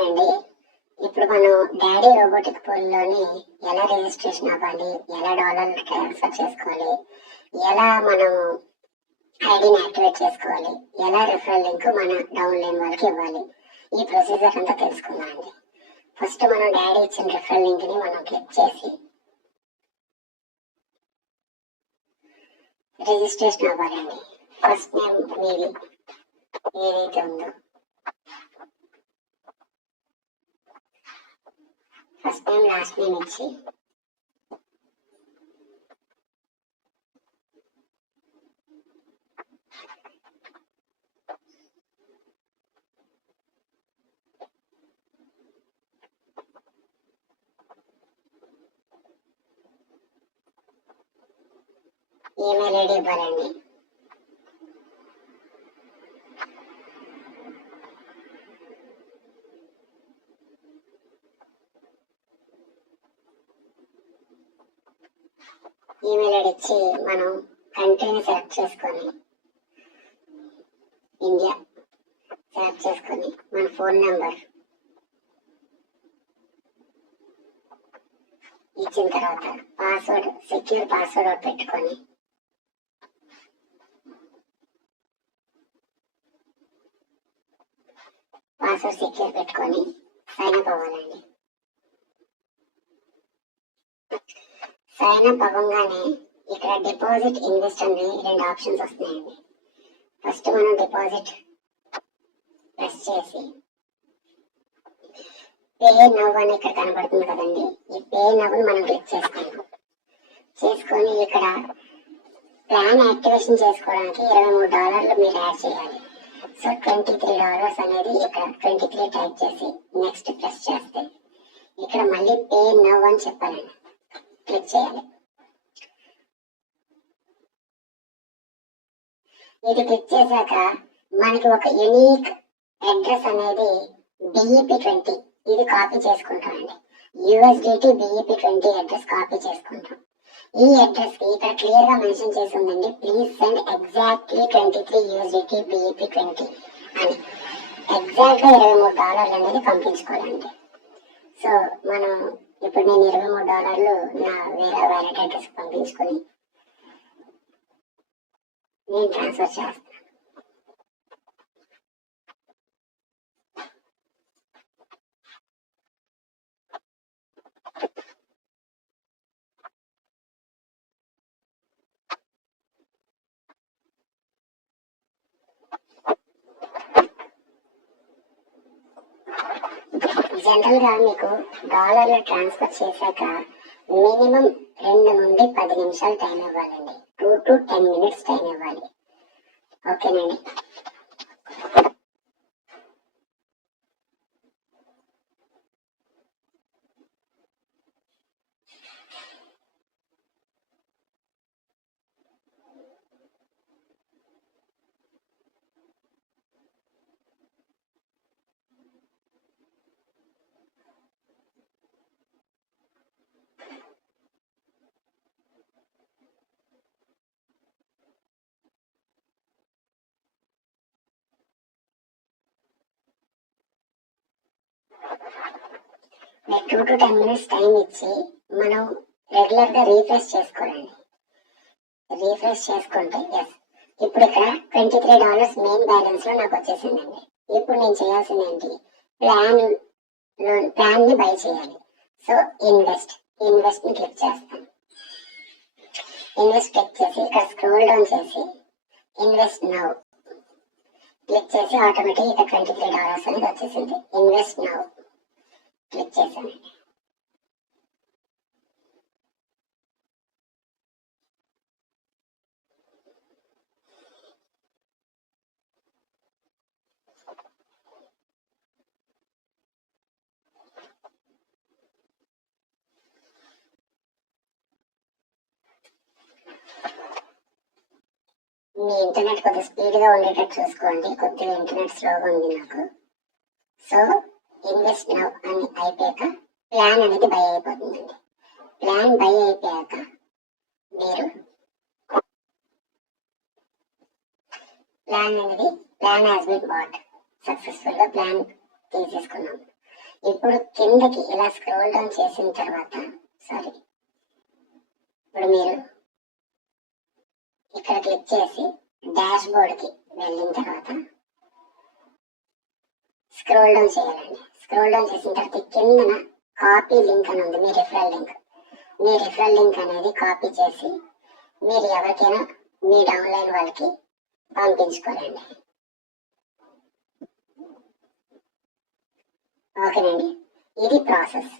ఓకేనండి ఇప్పుడు మనం డాడీ రోబోటిక్ పూల్లోని ఎలా రిజిస్ట్రేషన్ అవ్వాలి? ఎలా డాలర్ ట్రాన్స్ఫర్ చేసుకోవాలి? ఎలా మనం ఐడిని యాక్టివేట్ చేసుకోవాలి? ఎలా రిఫరల్ లింక్ మన డౌన్లైన్ వాళ్ళకి ఇవ్వాలి? ఈ ప్రొసీజర్ అంతా తెలుసుకుందాం అండి ఫస్ట్ మనం డాడీ ఇచ్చిన రిఫరల్ లింక్ని మనం క్లిక్ చేసి రిజిస్ట్రేషన్ అవ్వాలండి. ఫస్ట్ నేమ్ మీది ఏదైతే ఉందో. ఫస్ట్ నేమ్ లాస్ట్ నేమ్ ఇచ్చి ఈమెయిల్ ఐడి ఇవ్వాలండి ఈమెయిల్ ఐడి ఇచ్చి మనం కంట్రీని సెలెక్ట్ చేసుకొని ఇండియా సెలెక్ట్ చేసుకొని మన ఫోన్ నెంబర్ ఇచ్చిన తర్వాత పాస్వర్డ్ సెక్యూర్ పాస్వర్డ్ పెట్టుకొని పాస్వర్డ్ సెక్యూర్ పెట్టుకొని సైన్ అప్ అవ్వాలండి. సైన్ అప్ అవ్వగానే ఇక్కడ డిపాజిట్ ఇన్వెస్ట్ అని రెండు ఆప్షన్స్ వస్తున్నాయండి. ఫస్ట్ మనం డిపాజిట్ ప్రెస్ చేసి పే నవ్ అని ఇక్కడ కనబడుతుంది కదండి ఈ పే నవ్ మనం క్లిక్ చేసుకుందాం చేసుకొని ఇక్కడ ప్లాన్ యాక్టివేషన్ చేసుకోవడానికి ఇరవై మూడు డాలర్లు మీరు యాడ్ చేయాలి. సో ట్వంటీ త్రీ డాలర్స్ అనేది ఇక్కడ ట్వంటీ త్రీ టైప్ చేసి నెక్స్ట్ ప్రెస్ చేస్తే ఇక్కడ మళ్ళీ పే నవ్ అని చెప్పాలండి. క్లిక్ చేయాలి ఇది క్లిక్ చేశాక మనకి ఒక యునీక్ అడ్రస్ అనేది బిఈపి ట్వంటీ ఇది కాపీ చేసుకుంటామండి USDT BEP twenty address copy చేసుకుంటాం. ఈ అడ్రస్కి ఇక్కడ క్లియర్గా మెన్షన్ చేసి ఉందండి. Please send exactly twenty three USDT BEP twenty అని. ఎగ్జాక్ట్గా ఇరవై మూడు డాలర్లు అనేది పంపించుకోవాలండి. సో మనం ఇప్పుడు నేను ఇరవై మూడు డాలర్లు నా వేరే వ్యాలెట్ అడ్రస్ పంపించుకొని నేను ట్రాన్స్ఫర్ చేస్తాను జనరల్గా మీకు డాలర్లు ట్రాన్స్ఫర్ చేశాక మినిమం రెండు నుండి పది నిమిషాలు టైం ఇవ్వాలండి. Two to ten minutes time ఇవ్వాలి. ఓకేనండి? మీరు టు టెన్ మినిట్స్ టైం ఇచ్చి మనం రెగ్యులర్గా రీఫ్రెష్ చేసుకోవాలండి. రీఫ్రెష్ చేసుకుంటే ఎస్ ఇప్పుడు ఇక్కడ ట్వంటీ త్రీ డాలర్స్ మెయిన్ బ్యాలెన్స్లో నాకు వచ్చేసిందండి. ఇప్పుడు నేను చేయాల్సింది ఏంటి? ప్లాన్ లోన్ ప్లాన్ని బై చేయాలి. సో ఇన్వెస్ట్ ఇన్వెస్ట్ని క్లిక్ చేస్తాను. ఇన్వెస్ట్ క్లిక్ చేసి ఇక్కడ స్క్రోల్ డౌన్ చేసి ఇన్వెస్ట్ నౌ క్లిక్ చేసి ఆటోమేటిక్ ఇక్కడ ట్వంటీ త్రీ డాలర్స్ అనేది వచ్చేసింది. ఇన్వెస్ట్ నౌ క్లిక్ చేశాను మీ ఇంటర్నెట్ కొద్దిగా స్పీడ్గా ఉండేటట్టు చూసుకోండి. కొద్దిగా ఇంటర్నెట్ స్లోగా ఉంది నాకు. సో ఇన్వెస్ట్ నవ్ అని అయిపోయాక ప్లాన్ అనేది బై అయిపోతుందండి. ప్లాన్ బై అయిపోయాక మీరు ప్లాన్ అనేది ప్లాన్ హాస్ బిన్ బాట్ సక్సెస్ఫుల్గా ప్లాన్ తీసేసుకున్నాం. ఇప్పుడు కిందకి ఇలా స్క్రోల్ డౌన్ చేసిన తర్వాత సారీ ఇప్పుడు మీరు ఇక్కడ క్లిక్ చేసి డాష్ బోర్డ్కి వెళ్ళిన తర్వాత స్క్రోల్ డౌన్ చేయాలండి. స్క్రోల్ డౌన్ చేసిన తర్వాత కిందన కాపీ లింక్ అని ఉంది. మీ రిఫరల్ లింక్. మీ రిఫరల్ లింక్ అనేది కాపీ చేసి మీరు ఎవరికైనా మీ డౌన్లైన్ వాళ్ళకి పంపించుకోరండి ఓకేనండి. ఇది ప్రాసెస్.